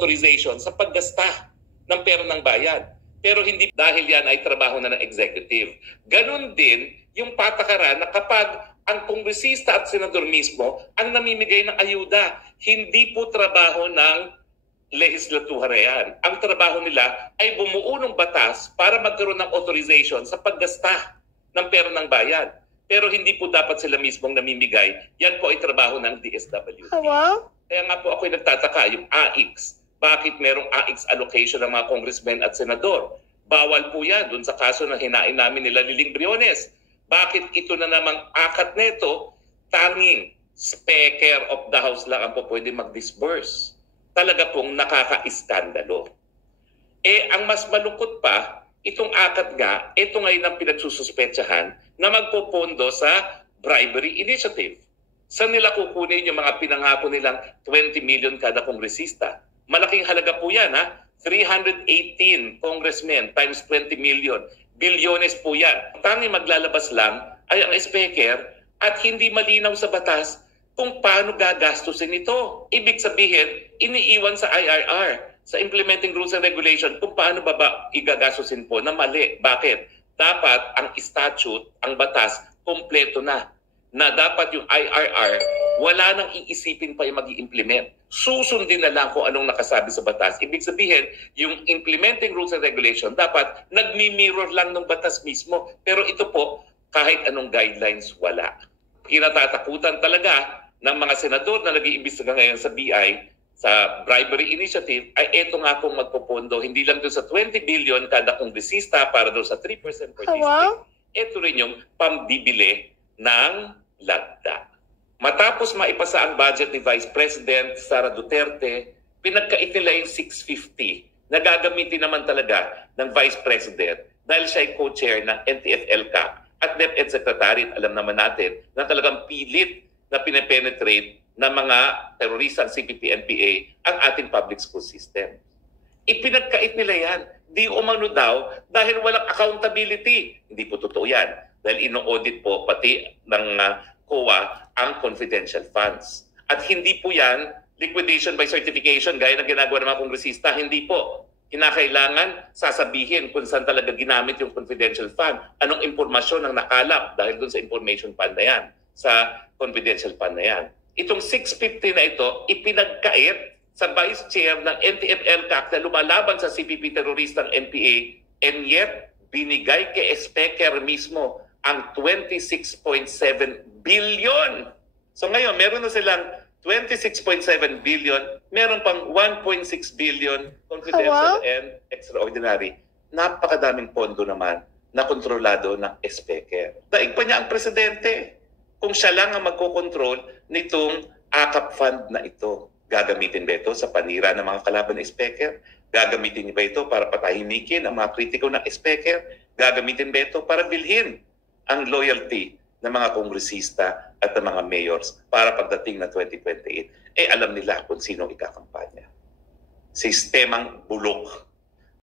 authorization sa paggasta ng pera ng bayan. Pero hindi dahil yan ay trabaho na ng executive. Ganon din yung patakaran na kapag ang kongresista at senador mismo ang namimigay ng ayuda, hindi po trabaho ng lehislatura yan. Ang trabaho nila ay bumuo ng batas para magkaroon ng authorization sa paggasta ng pera ng bayan. Pero hindi po dapat sila mismong namimigay. Yan po ay trabaho ng DSWD. Hello? Kaya nga po ako'y nagtataka, yung AIX. Bakit merong AIX allocation ng mga congressmen at senador? Bawal po yan dun sa kaso na hinain namin nila Liling Briones. Bakit ito na namang akat neto, tanging Speaker of the House lang ang po pwede mag-disburse? Talaga pong nakaka-iskandalo. Ang mas malungkot pa, itong akat nga, ito ngayon ang pinagsususpetsahan na magpopondo sa bribery initiative. Saan nila kukunin yung mga pinangako nilang 20 million kada kongresista? Malaking halaga po yan, ha? 318 congressmen times 20 million. Bilyones po yan. Tanging maglalabas lang ay ang speaker at hindi malinaw sa batas kung paano gagastusin ito. Ibig sabihin, iniiwan sa IRR, sa Implementing Rules and Regulation, kung paano ba igagastusin po na mali. Bakit? Dapat ang statute, ang batas, kompleto na dapat yung IRR, wala nang iisipin pa yung mag-i-implement. Susundin na lang kung anong nakasabi sa batas. Ibig sabihin, yung Implementing Rules and Regulation, dapat nagmi-mirror lang ng batas mismo. Pero ito po, kahit anong guidelines, wala. Kinatatakutan talaga ng mga senador na nag-iimbestiga ngayon sa BI, sa bribery initiative, ay eto nga pong magpopondo, hindi lang doon sa 20 billion kada kongresista para doon sa 3% per district. Ito rin yung pambibili ng lagda. Matapos maipasa ang budget ni Vice President Sara Duterte, pinagkait nila yung 650 na gagamitin naman talaga ng Vice President dahil siya ay co-chair ng NTF-ELCA at DepEd Secretary. Alam naman natin na talagang pilit na pinepenetrate ng mga terorista ng CPP-NPA ang ating public school system. Ipinagkait nila yan. Di umano daw dahil walang accountability. Hindi po totoo yan. Dahil ino-audit po pati ng COA ang confidential funds. At hindi po yan liquidation by certification gaya ng ginagawa ng mga kongresista. Hindi po. Kinakailangan sasabihin kung saan talaga ginamit yung confidential fund. Anong impormasyon ang nakalap dahil dun sa information fund na yan, sa confidential fund na yan. Itong 650 na ito, ipinagkait sa Vice Chair ng NTF-ELCAC na lumalaban sa CPP teroristang NPA, and yet binigay kay Speaker mismo ang 26.7 billion. So ngayon, meron na silang 26.7 billion, meron pang 1.6 billion confidential and extraordinary. Napakadaming pondo naman na kontrolado ng Speaker. Daig pa niya ang presidente kung siya lang ang magkokontrol nitong AKAP fund na ito. Gagamitin ba ito sa panira ng mga kalaban ng Speaker? Gagamitin ba ito para patahimikin ang mga kritiko ng Speaker? Gagamitin ba ito para bilhin ang loyalty ng mga kongresista at ng mga mayors para pagdating na 2028? Alam nila kung sino ikakampanya. Sistemang bulok